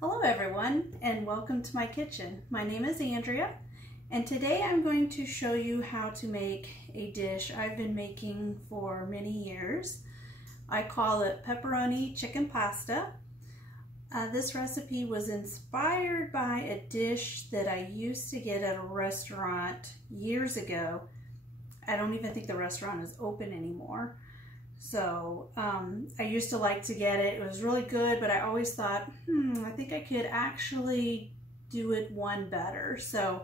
Hello everyone, and welcome to my kitchen. My name is Andrea, and today I'm going to show you how to make a dish I've been making for many years. I call it pepperoni chicken pasta. This recipe was inspired by a dish that I used to get at a restaurant years ago. I don't even think the restaurant is open anymore. So I used to like to get it. It was really good, but I always thought, I think I could actually do it one better. So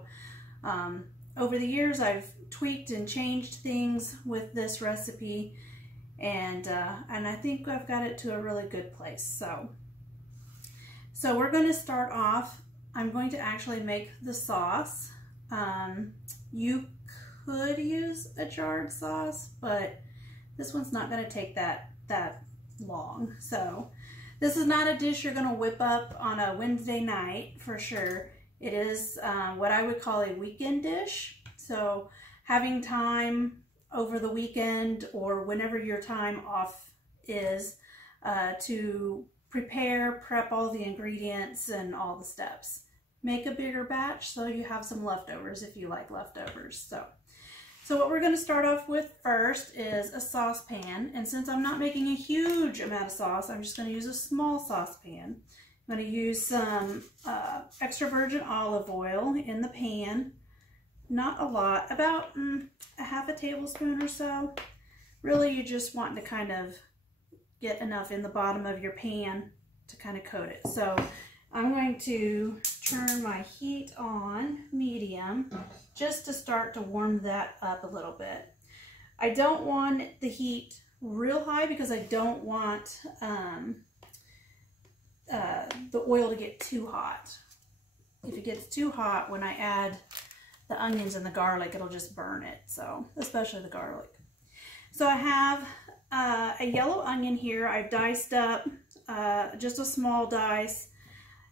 over the years, I've tweaked and changed things with this recipe, and I think I've got it to a really good place. So we're going to start off. I'm going to actually make the sauce. You could use a jarred sauce, but this one's not going to take that long. So this is not a dish you're going to whip up on a Wednesday night for sure. It is what I would call a weekend dish. So having time over the weekend or whenever your time off is to prep all the ingredients and all the steps. Make a bigger batch so you have some leftovers if you like leftovers. So what we're going to start off with first is a saucepan, and since I'm not making a huge amount of sauce, I'm just going to use a small saucepan. I'm going to use some extra virgin olive oil in the pan, not a lot, about a half a tablespoon or so. Really, you just want to kind of get enough in the bottom of your pan to kind of coat it. So I'm going to turn my heat on medium just to start to warm that up a little bit. I don't want the heat real high because I don't want the oil to get too hot. If it gets too hot, when I add the onions and the garlic, it'll just burn it, so especially the garlic. So I have a yellow onion here. I've diced up just a small dice.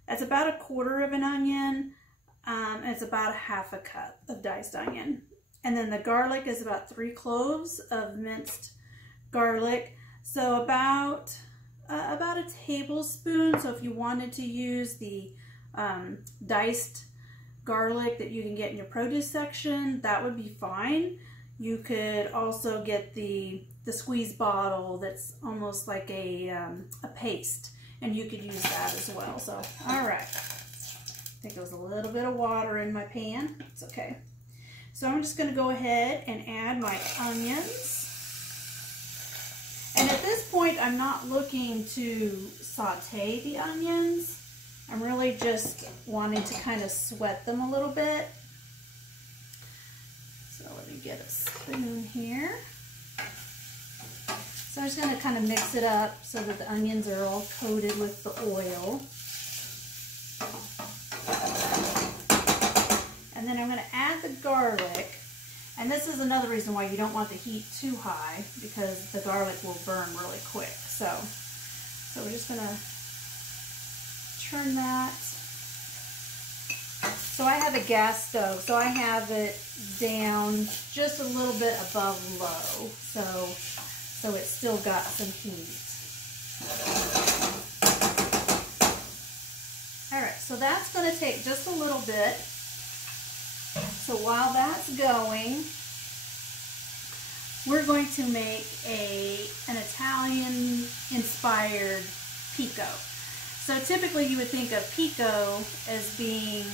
It's about a quarter of an onion. And it's about a half a cup of diced onion. And then the garlic is about 3 cloves of minced garlic. So about a tablespoon. So if you wanted to use the diced garlic that you can get in your produce section, that would be fine. You could also get the squeeze bottle that's almost like a paste, and you could use that as well. So, all right. I think there was a little bit of water in my pan. It's okay. So I'm just going to go ahead and add my onions. And at this point, I'm not looking to saute the onions. I'm really just wanting to kind of sweat them a little bit. So let me get a spoon here. So I'm just going to kind of mix it up so that the onions are all coated with the oil. And then I'm going to add the garlic, and this is another reason why you don't want the heat too high, because the garlic will burn really quick. So we're just going to turn that. So I have a gas stove, so I have it down just a little bit above low, so it's still got some heat. All right, so that's going to take just a little bit. So while that's going, we're going to make an Italian-inspired pico. So typically you would think of pico as being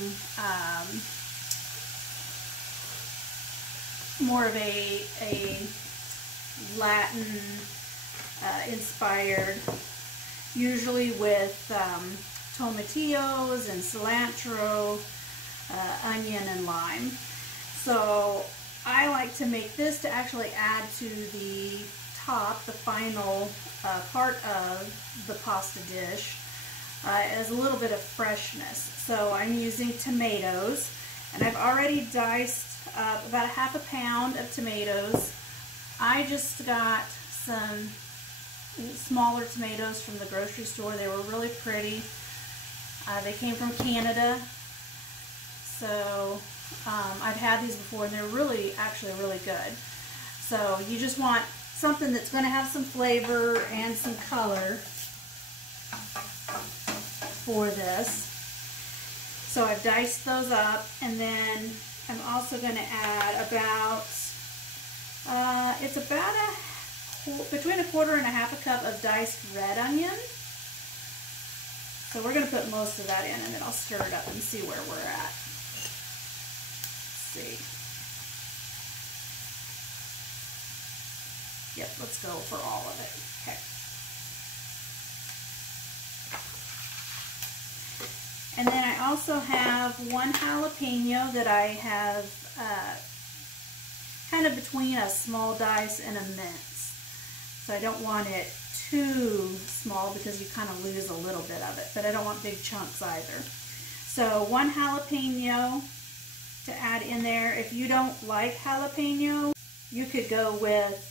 more of a Latin inspired, usually with tomatillos and cilantro, onion and lime. So I like to make this to actually add to the top, the final part of the pasta dish, as a little bit of freshness. So I'm using tomatoes, and I've already diced about a half a pound of tomatoes. I just got some smaller tomatoes from the grocery store. They were really pretty. They came from Canada. So I've had these before, and they're actually really good. So you just want something that's going to have some flavor and some color. for this. So I've diced those up, and then I'm also going to add about, it's about between a quarter and a half a cup of diced red onion. So we're going to put most of that in, and then I'll stir it up and see where we're at. Let's see. Yep, let's go for all of it. Okay. And then I also have one jalapeno that I have kind of between a small dice and a mince. So I don't want it too small because you kind of lose a little bit of it, but I don't want big chunks either. So one jalapeno to add in there. If you don't like jalapeno, you could go with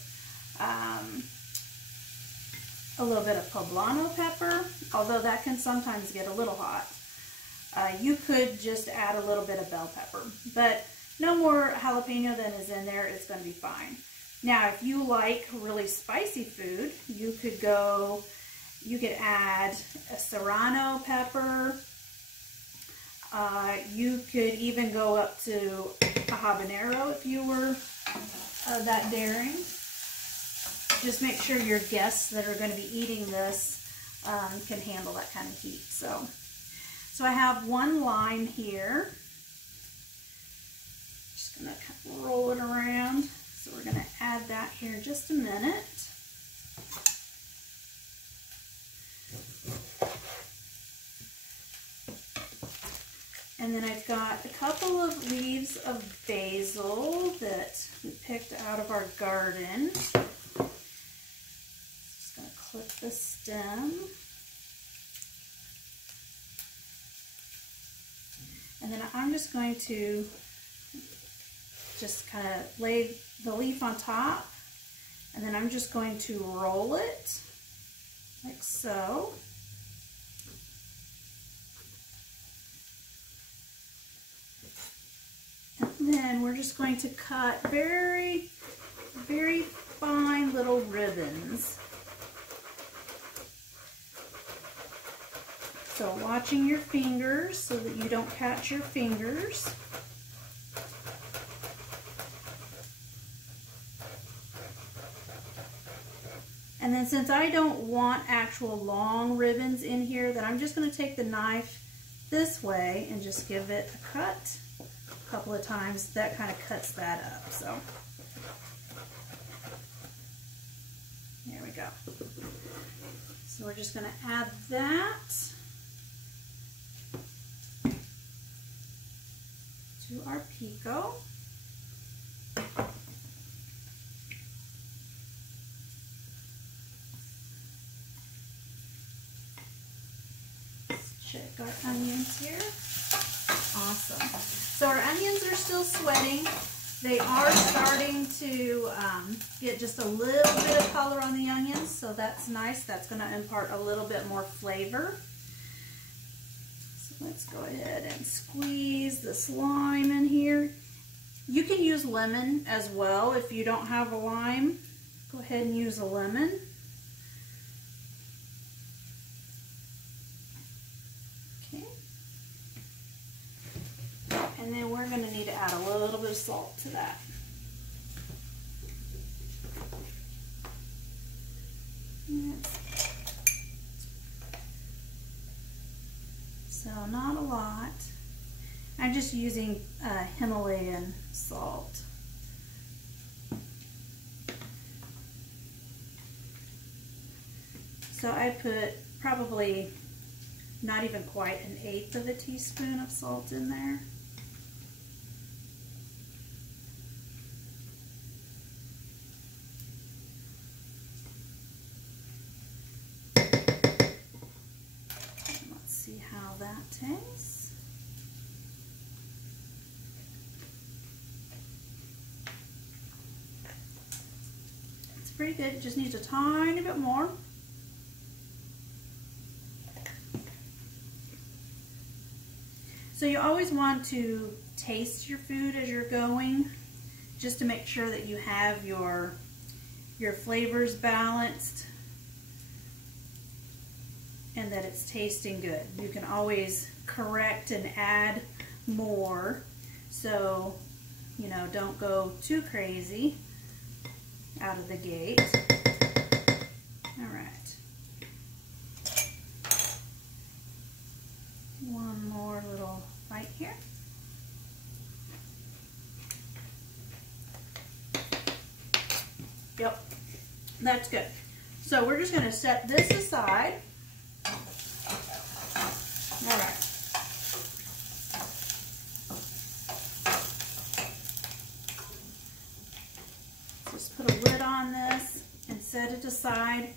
a little bit of poblano pepper, although that can sometimes get a little hot. You could just add a little bit of bell pepper, but no more jalapeno than is in there. It's going to be fine. Now, if you like really spicy food, you could add a serrano pepper. You could even go up to a habanero if you were that daring. Just make sure your guests that are going to be eating this can handle that kind of heat. So I have one lime here. Just going to roll it around. So we're going to add that here in just a minute. And then I've got a couple of leaves of basil that we picked out of our garden. Just going to clip the stem. And then I'm just going to just kind of lay the leaf on top, and then I'm just going to roll it like so. And then we're just going to cut very, very fine little ribbons. So watching your fingers so that you don't catch your fingers. And then since I don't want actual long ribbons in here, then I'm just going to take the knife this way and just give it a cut a couple of times. That kind of cuts that up. So there we go. So we're just going to add that to our pico. Let's check our onions here. Awesome. So our onions are still sweating. They are starting to get just a little bit of color on the onions, so that's nice. That's going to impart a little bit more flavor. Let's go ahead and squeeze this lime in here. You can use lemon as well if you don't have a lime. Go ahead and use a lemon. Okay. And then we're going to need to add a little bit of salt to that. So not a lot. I'm just using Himalayan salt. So I put probably not even quite 1/8 of a teaspoon of salt in there. See how that tastes. It's pretty good. It just needs a tiny bit more. So you always want to taste your food as you're going, just to make sure that you have your flavors balanced. and that it's tasting good. You can always correct and add more, so you know, don't go too crazy out of the gate. All right, one more little bite here. Yep, that's good. So we're just going to set this aside. All right. Just put a lid on this and set it aside.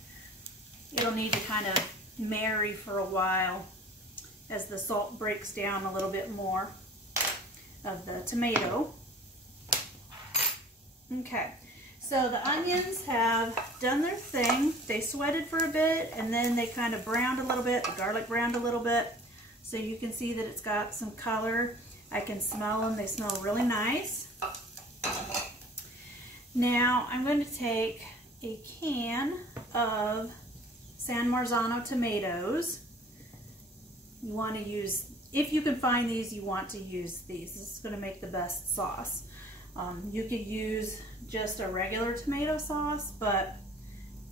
It'll need to kind of marry for a while as the salt breaks down a little bit more of the tomato. Okay. So the onions have done their thing. They sweated for a bit and then they kind of browned a little bit. The garlic browned a little bit. So you can see that it's got some color. I can smell them. They smell really nice. Now I'm going to take a can of San Marzano tomatoes. You want to use, if you can find these, you want to use these. This is going to make the best sauce. You could use just a regular tomato sauce, but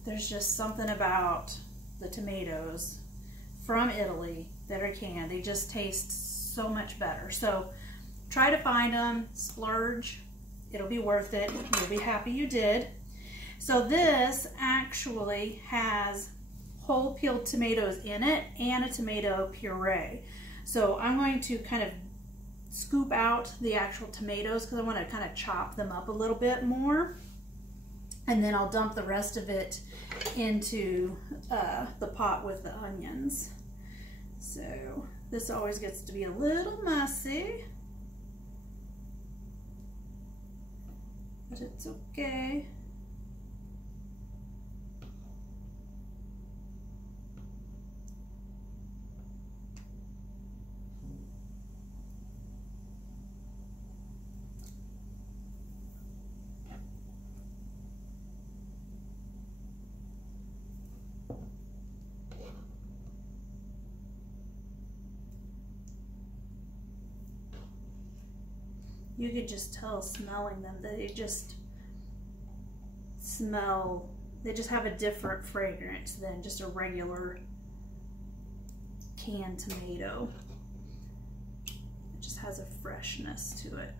there's just something about the tomatoes from Italy that are canned. They just taste so much better. So try to find them, splurge. It'll be worth it. You'll be happy you did. So this actually has whole peeled tomatoes in it and a tomato puree. So I'm going to kind of scoop out the actual tomatoes because I want to kind of chop them up a little bit more, and then I'll dump the rest of it into the pot with the onions. So this always gets to be a little messy, but it's okay. You could just tell smelling them that they just smell, they just have a different fragrance than just a regular canned tomato. It just has a freshness to it.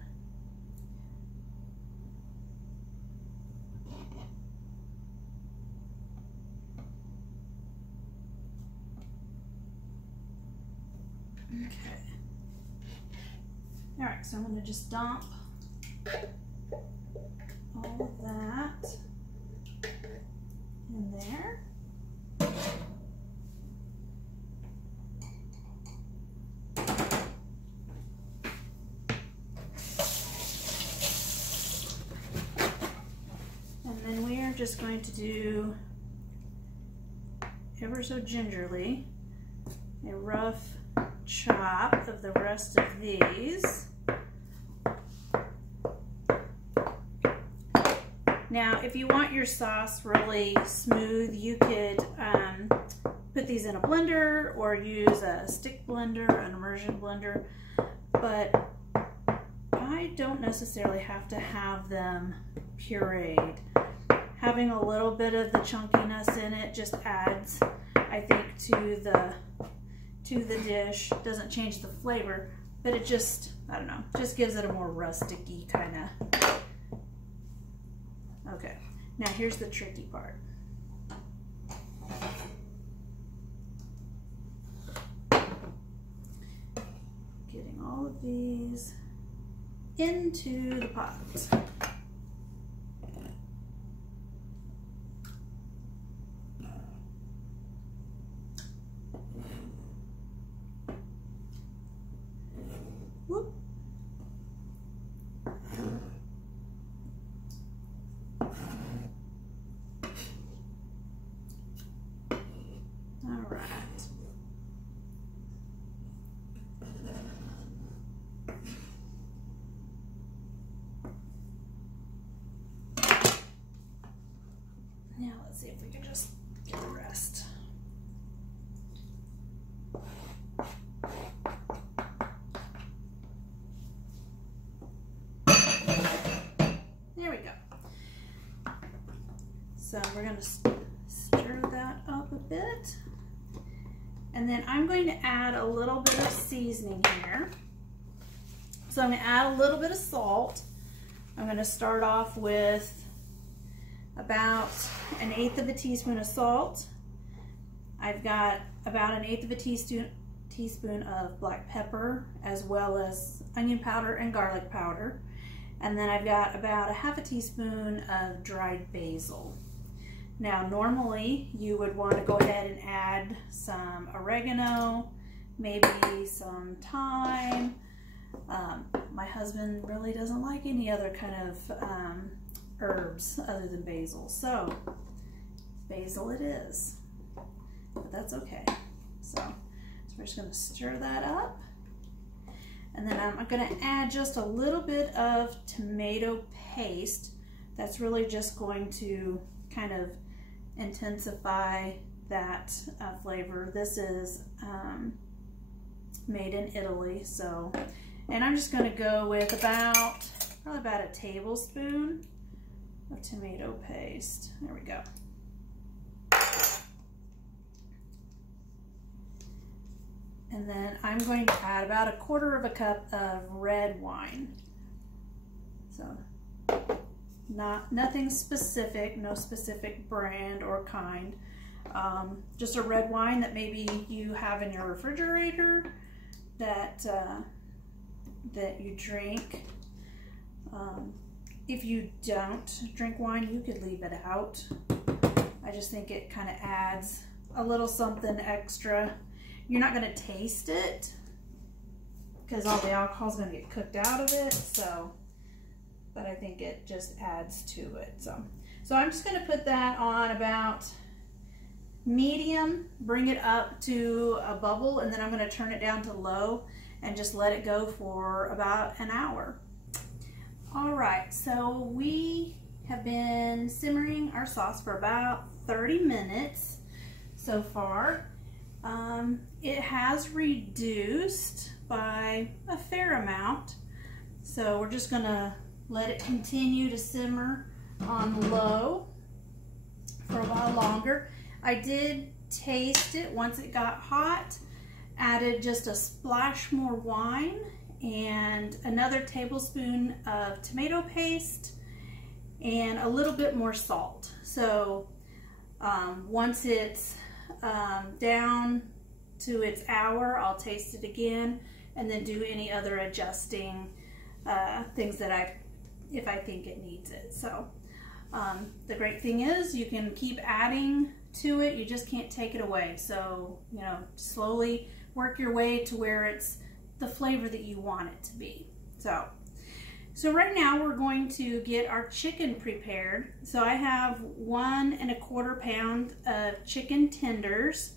Okay. All right, so I'm going to just dump all of that in there. And then we are just going to do, ever so gingerly, a rough chop of the rest of these. Now, if you want your sauce really smooth, you could put these in a blender or use a stick blender, an immersion blender, but I don't necessarily have to have them pureed. Having a little bit of the chunkiness in it just adds, I think, to the dish. Doesn't change the flavor, but it just, I don't know, just gives it a more rustic-y kind of. Okay, now here's the tricky part. Getting all of these into the pot. Whoop. All right. Now let's see if we can just get the rest. So we're going to stir that up a bit. And then I'm going to add a little bit of seasoning here. So I'm going to add a little bit of salt. I'm going to start off with about 1/8 of a teaspoon of salt. I've got about 1/8 of a teaspoon of black pepper, as well as onion powder and garlic powder. And then I've got about 1/2 teaspoon of dried basil. Now normally you would want to go ahead and add some oregano, maybe some thyme. My husband really doesn't like any other kind of herbs other than basil, so basil it is, but that's okay. So we're just going to stir that up, and then I'm going to add just a little bit of tomato paste. That's really just going to kind of intensify that flavor. This is made in Italy, so, and I'm just going to go with probably about a tablespoon of tomato paste. There we go. And then I'm going to add about 1/4 of a cup of red wine. So nothing specific, no specific brand or kind. Just a red wine that maybe you have in your refrigerator that you drink. If you don't drink wine, you could leave it out. I just think it kind of adds a little something extra. You're not going to taste it because all the alcohol is going to get cooked out of it. So, but I think it just adds to it. So I'm just going to put that on about medium, bring it up to a bubble, and then I'm going to turn it down to low and just let it go for about an hour. All right, so we have been simmering our sauce for about 30 minutes so far. It has reduced by a fair amount, so we're just gonna let it continue to simmer on low for a while longer. I did taste it once it got hot, added just a splash more wine and another tablespoon of tomato paste and a little bit more salt. So once it's down to its hour, I'll taste it again and then do any other adjusting things that if I think it needs it. So the great thing is you can keep adding to it, you just can't take it away. So, you know, slowly work your way to where it's the flavor that you want it to be. So right now we're going to get our chicken prepared. So I have 1 1/4 pound of chicken tenders.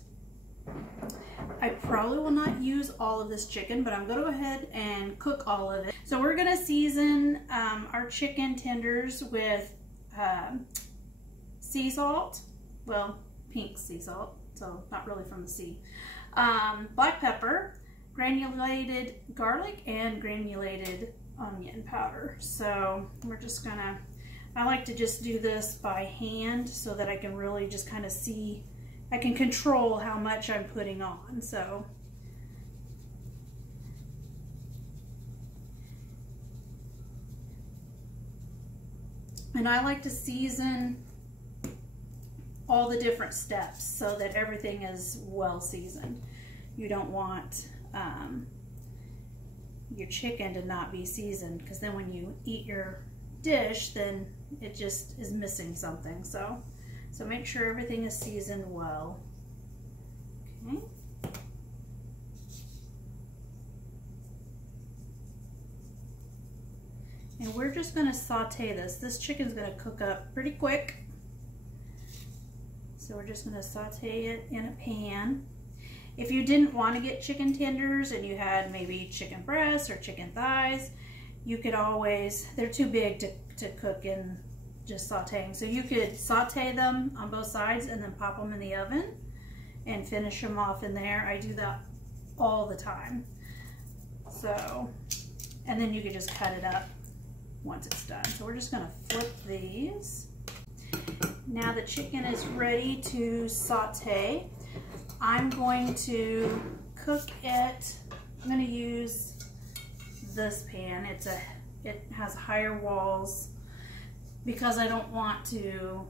I probably will not use all of this chicken, but I'm going to go ahead and cook all of it. So we're going to season our chicken tenders with sea salt, well, pink sea salt, so not really from the sea, black pepper, granulated garlic, and granulated onion powder. So we're just gonna, I like to just do this by hand so that I can really just kind of see, I can control how much I'm putting on. So and I like to season all the different steps so that everything is well seasoned. You don't want your chicken to not be seasoned, because then when you eat your dish, then it just is missing something. So make sure everything is seasoned well. Okay. And we're just going to saute this. This chicken's going to cook up pretty quick. So we're just going to saute it in a pan. If you didn't want to get chicken tenders and you had maybe chicken breasts or chicken thighs, you could always, they're too big to cook in just sauteing. So you could saute them on both sides and then pop them in the oven and finish them off in there. I do that all the time. So, and then you could just cut it up once it's done. So we're just going to flip these. Now the chicken is ready to saute. I'm going to cook it. I'm going to use this pan. It has higher walls because I don't want to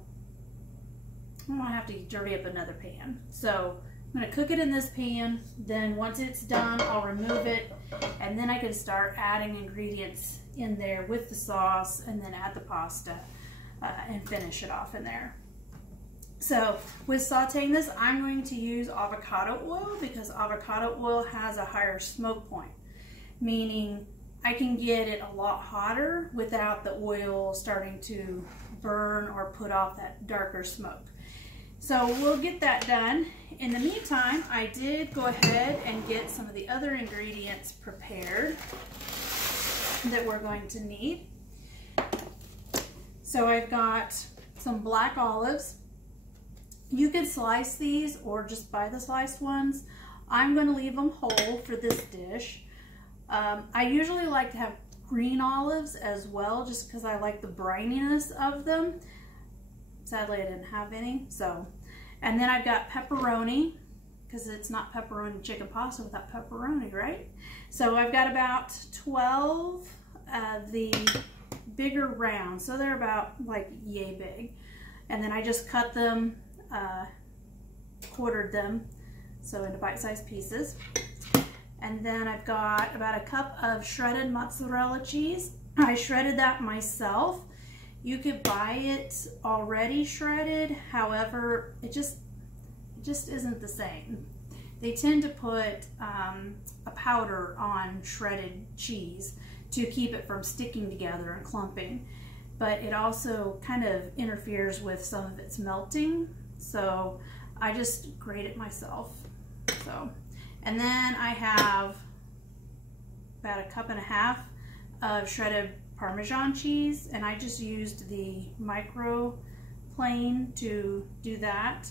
have to dirty up another pan. So I'm going to cook it in this pan. Then once it's done, I'll remove it, and then I can start adding ingredients in there with the sauce, and then add the pasta and finish it off in there. So with sauteing this, I'm going to use avocado oil because avocado oil has a higher smoke point, meaning I can get it a lot hotter without the oil starting to burn or put off that darker smoke. So we'll get that done. In the meantime, I did go ahead and get some of the other ingredients prepared that we're going to need. So I've got some black olives. You can slice these or just buy the sliced ones. I'm going to leave them whole for this dish. I usually like to have green olives as well, just because I like the brininess of them. Sadly, I didn't have any. And then I've got pepperoni, because it's not pepperoni chicken pasta without pepperoni, right? So I've got about 12 of the bigger rounds. So they're about like yay big. And then I just cut them, quartered them, so into bite-sized pieces. And then I've got about a cup of shredded mozzarella cheese. I shredded that myself. You could buy it already shredded, however, it just isn't the same. They tend to put a powder on shredded cheese to keep it from sticking together and clumping, but it also kind of interferes with some of its melting, so I just grate it myself. And then I have about a cup and a half of shredded Parmesan cheese, and I just used the micro plane to do that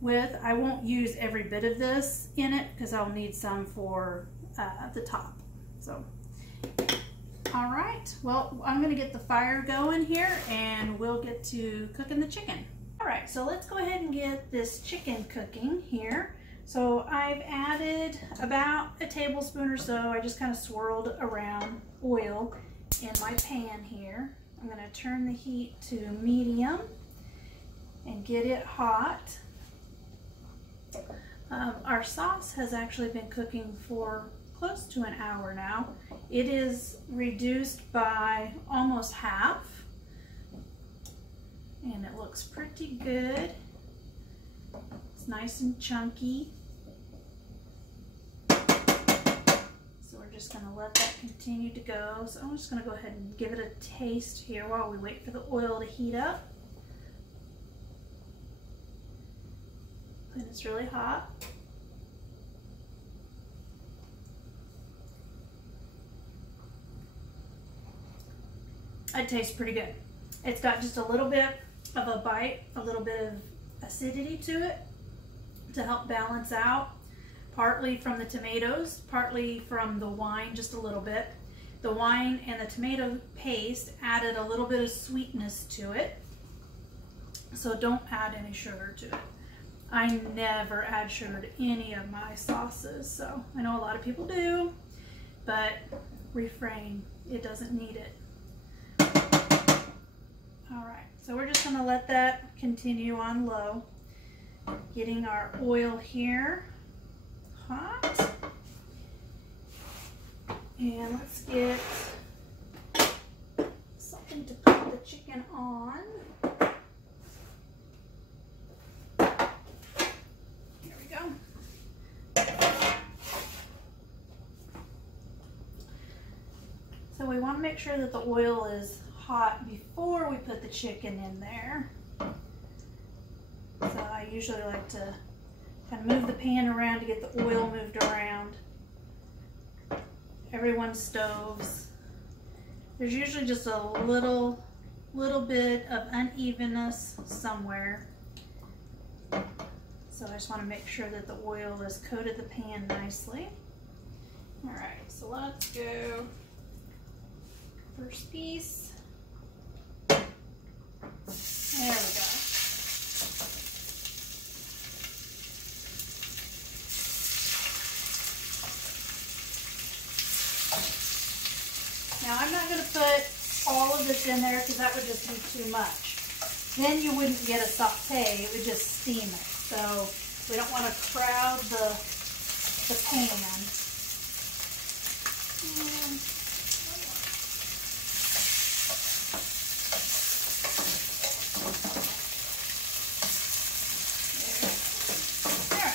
with. I won't use every bit of this in it because I'll need some for the top. So, all right, well, I'm gonna get the fire going here and we'll get to cooking the chicken. All right, so let's go ahead and get this chicken cooking here. So I've added about a tablespoon or so. I just kind of swirled around oil in my pan here. I'm going to turn the heat to medium and get it hot. Our sauce has actually been cooking for close to an hour now. It is reduced by almost half, and it looks pretty good. It's nice and chunky. So we're just going to let that continue to go. So I'm just going to go ahead and give it a taste here while we wait for the oil to heat up. And it's really hot. It tastes pretty good. It's got just a little bit of a bite, a little bit of acidity to it to help balance out, partly from the tomatoes, partly from the wine, just a little bit. The wine and the tomato paste added a little bit of sweetness to it, so don't add any sugar to it. I never add sugar to any of my sauces, so I know a lot of people do, but refrain, it doesn't need it. All right, so we're just gonna let that continue on low. Getting our oil here hot. And let's get something to put the chicken on. Here we go. So we want to make sure that the oil is hot before we put the chicken in there. So I usually like to kind of move the pan around to get the oil moved around. Everyone's stoves, there's usually just a little bit of unevenness somewhere. So I just want to make sure that the oil has coated the pan nicely. All right, so let's go first piece. There we go. Now I'm not going to put all of this in there because that would just be too much. Then you wouldn't get a saute, it would just steam it. So we don't want to crowd the pan. Alright,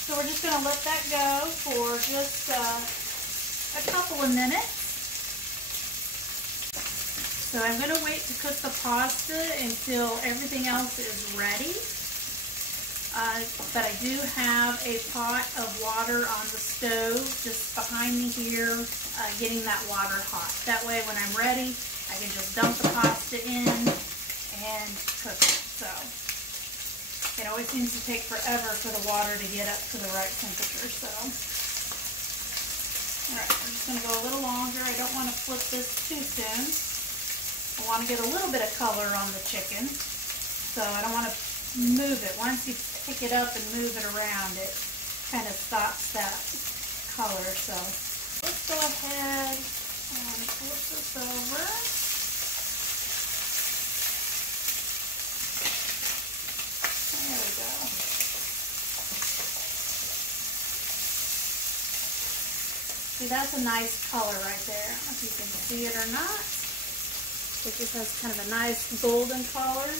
so we're just going to let that go for just a couple of minutes. So I'm going to wait to cook the pasta until everything else is ready. But I do have a pot of water on the stove just behind me here, getting that water hot. That way when I'm ready, I can just dump the pasta in and cook it. So it always seems to take forever for the water to get up to the right temperature. So, alright, I'm just going to go a little longer. I don't want to flip this too soon. I want to get a little bit of color on the chicken. So I don't want to move it. Once you pick it up and move it around, it kind of stops that color. So let's go ahead and flip this over. There we go. See, that's a nice color right there. I don't know if you can see it or not. It just has kind of a nice golden color.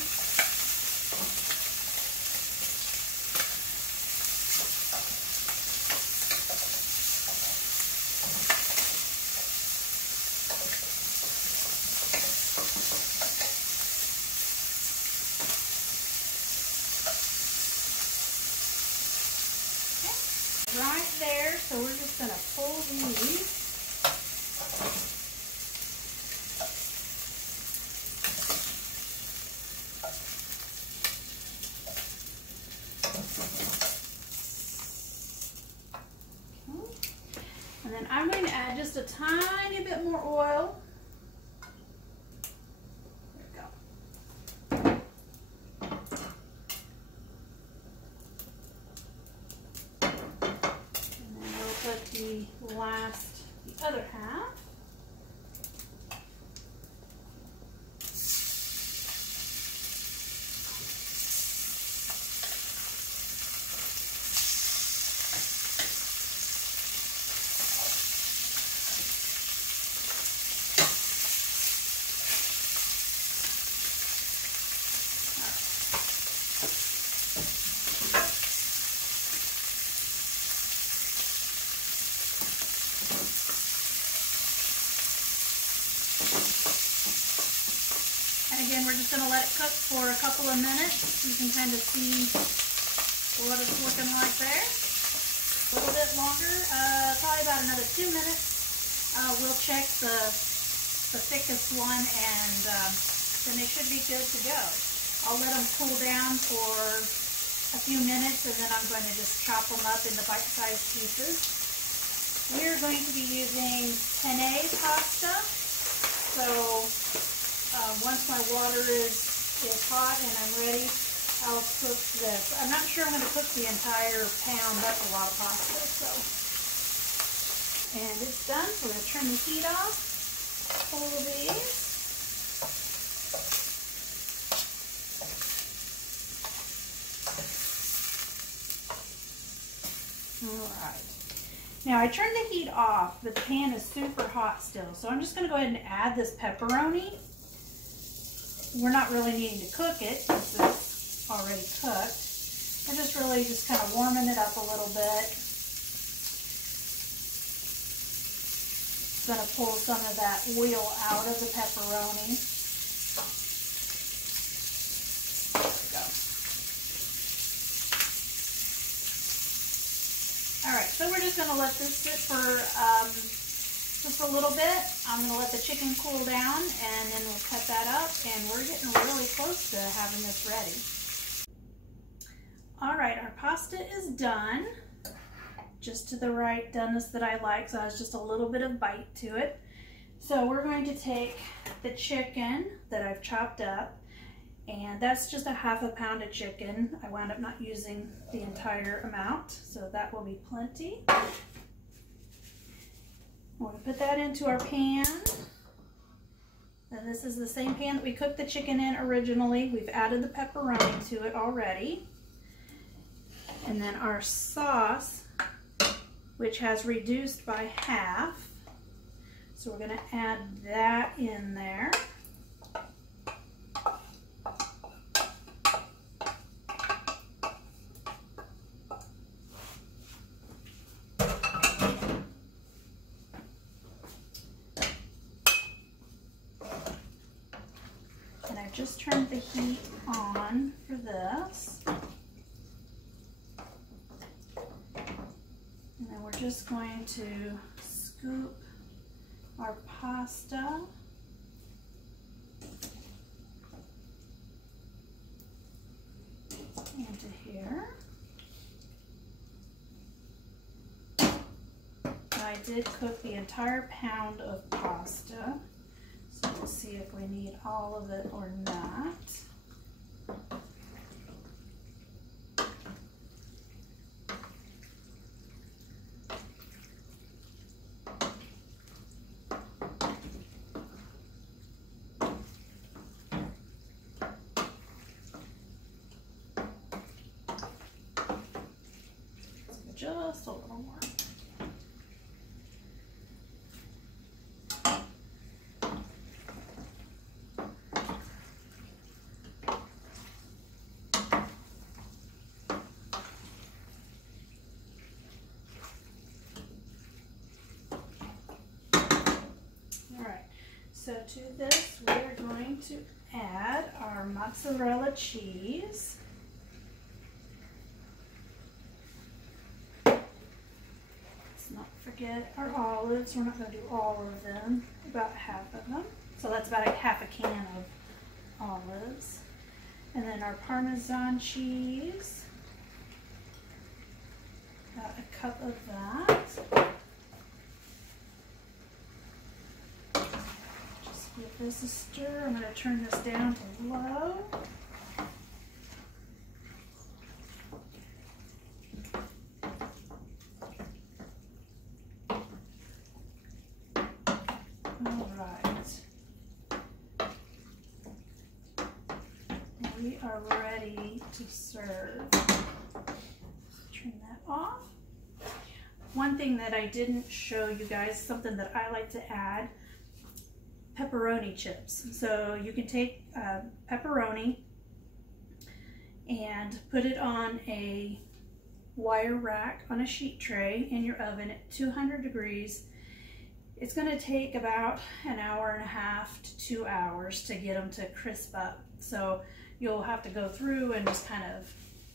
Right there, so we're just going to pull these. And then I'm going to add just a tiny bit more oil. The other half. And again, we're just going to let it cook for a couple of minutes. You can kind of see what it's looking like there. A little bit longer, probably about another 2 minutes. We'll check the thickest one, and then they should be good to go. I'll let them cool down for a few minutes, and then I'm going to just chop them up into bite-sized pieces. We're going to be using penne pasta. So once my water is hot and I'm ready, I'll cook this. I'm not sure I'm going to cook the entire pound. That's a lot of pasta. So, and it's done. So we're going to turn the heat off. Pull these. All right. Now I turned the heat off, but the pan is super hot still. So I'm just going to go ahead and add this pepperoni. We're not really needing to cook it since it's already cooked. I'm just really just kind of warming it up a little bit. It's going to pull some of that oil out of the pepperoni. There we go. Alright, so we're just going to let this sit for just a little bit. I'm going to let the chicken cool down, and then we'll cut that up, and we're getting really close to having this ready. Alright, our pasta is done. Just to the right doneness that I like, so it has just a little bit of bite to it. So we're going to take the chicken that I've chopped up, and that's just a ½ pound of chicken. I wound up not using the entire amount, so that will be plenty. We're going to put that into our pan. And this is the same pan that we cooked the chicken in originally. We've added the pepperoni to it already. And then our sauce, which has reduced by half. So we're gonna add that in there. And I've just turned the heat on for this. And then we're just going to scoop our pasta into here. I did cook the entire pound of pasta, so we'll see if we need all of it or not. Just a little more. All right, so to this we're going to add our mozzarella cheese. Not forget our olives. We're not going to do all of them, about half of them. So that's about half a can of olives. And then our Parmesan cheese. About a cup of that. Just give this a stir. I'm going to turn this down to low. We are ready to serve. Turn that off. One thing that I didn't show you guys, something that I like to add, pepperoni chips. So you can take pepperoni and put it on a wire rack on a sheet tray in your oven at 200 degrees. It's going to take about an hour and a half to 2 hours to get them to crisp up. So you'll have to go through and just kind of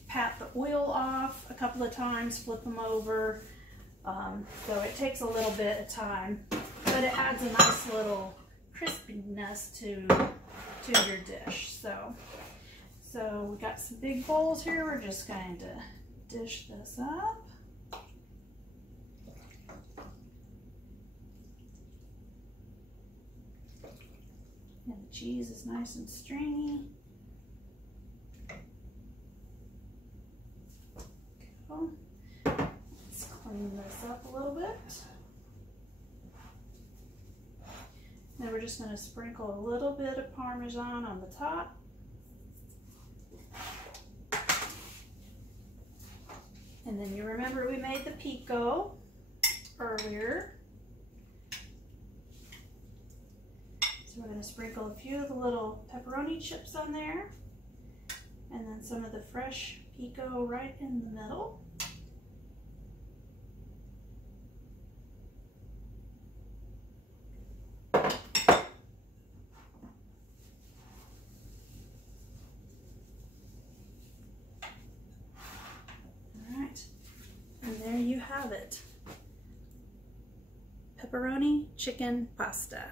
pat the oil off a couple of times, flip them over. So it takes a little bit of time, but it adds a nice little crispiness to your dish. So we got some big bowls here. We're just going to dish this up. And the cheese is nice and stringy. Let's clean this up a little bit. Then we're just going to sprinkle a little bit of Parmesan on the top. And then you remember we made the pico earlier. So we're going to sprinkle a few of the little pepperoni chips on there. And then some of the fresh pico right in the middle. And there you have it. Pepperoni chicken pasta.